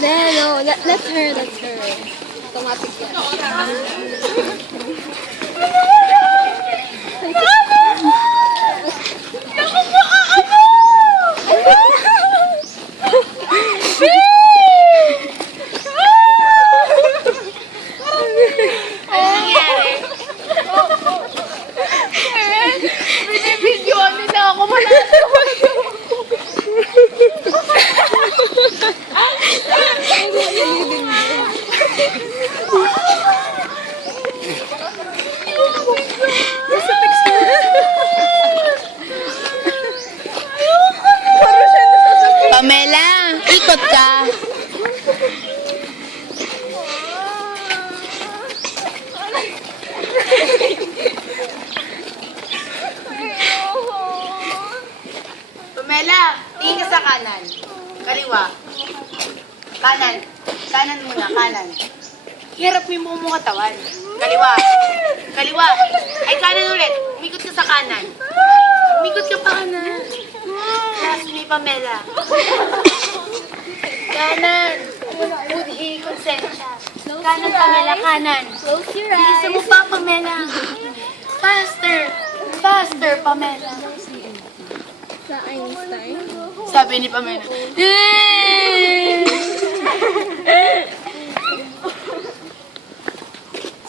No, let her, let her. Automatic yan. Binibidyoan nila ako Pamela, ikot ka. Pamela, tingin ka sa kanan. Kaliwa. Kanan. Kanan muna, kanan. Hirap mo yung buong mong katawan. Kaliwa. Kaliwa. Ay, kanan ulit. Umikot ka sa kanan. Umikot ka pa kanan. Tapos may Pamela. Kanan. Budi, konsensya. Kanan, Pamela, kanan. Close your Bilisan mo eyes. pa, Pamela. Faster. Faster, Pamela. Sa Einstein. Sabi ni Pamela.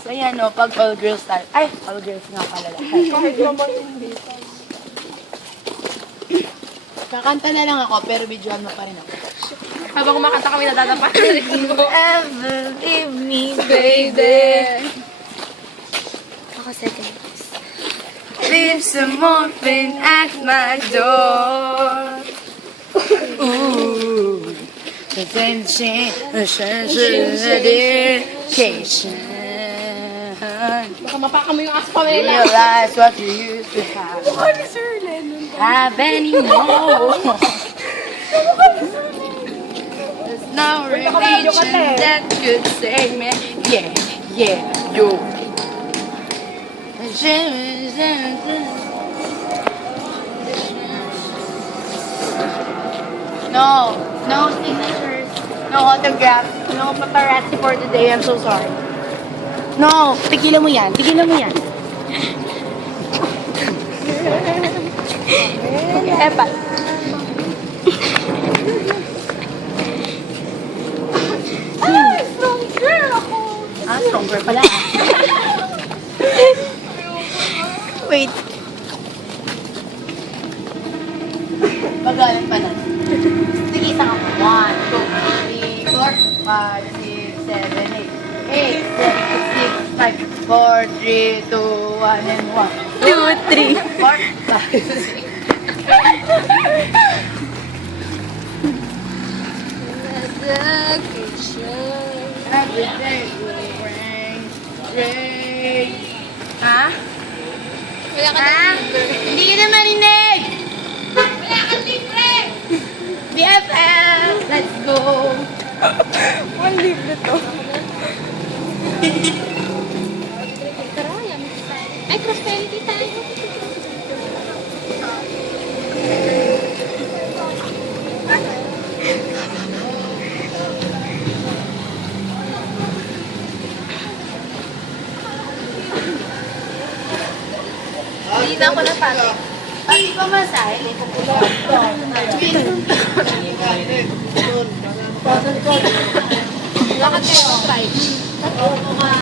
So yan o, pag all girls style. Ay, all girls nga pala lahat. Kahit naman hindi. Kakanta na lang ako, pero videoan mo pa rin ako. Habang kumakanta kami nadadapat. Ever leave me, Baby. Ako second. leave someone at my door. Ooh, attention, dedication. Baka mapaka mo yung aso pa nila. Realize what you used to have. Ano Sir Lennon? Have anymore. There's no religion that could save me. Yeah, yeah, yo. No, no signatures, no autographs, no paparazzi for today. I'm so sorry. No, tigilan mo yan, tigilan mo yan. Epa. Stronger ako. Ah, stronger pala. Wait. Pagalit pa na. Sige, isang ako. 1, 2, 3, 4, 5, 6, 7, 8. 8, 7, 6, 5, 4, 3, 2, 1, and 1. 2, 3, 4, 5. Every day will rain, rain. Ha? Wala ka Ha? Hindi ka na marinig! Wala ka libre! BFF! Let's go! One libre to. Tara, yamin tayo. Ay, prosperity tayo. Hindi na ako napagod. Pati pa masahe. Lakad kayo, 5.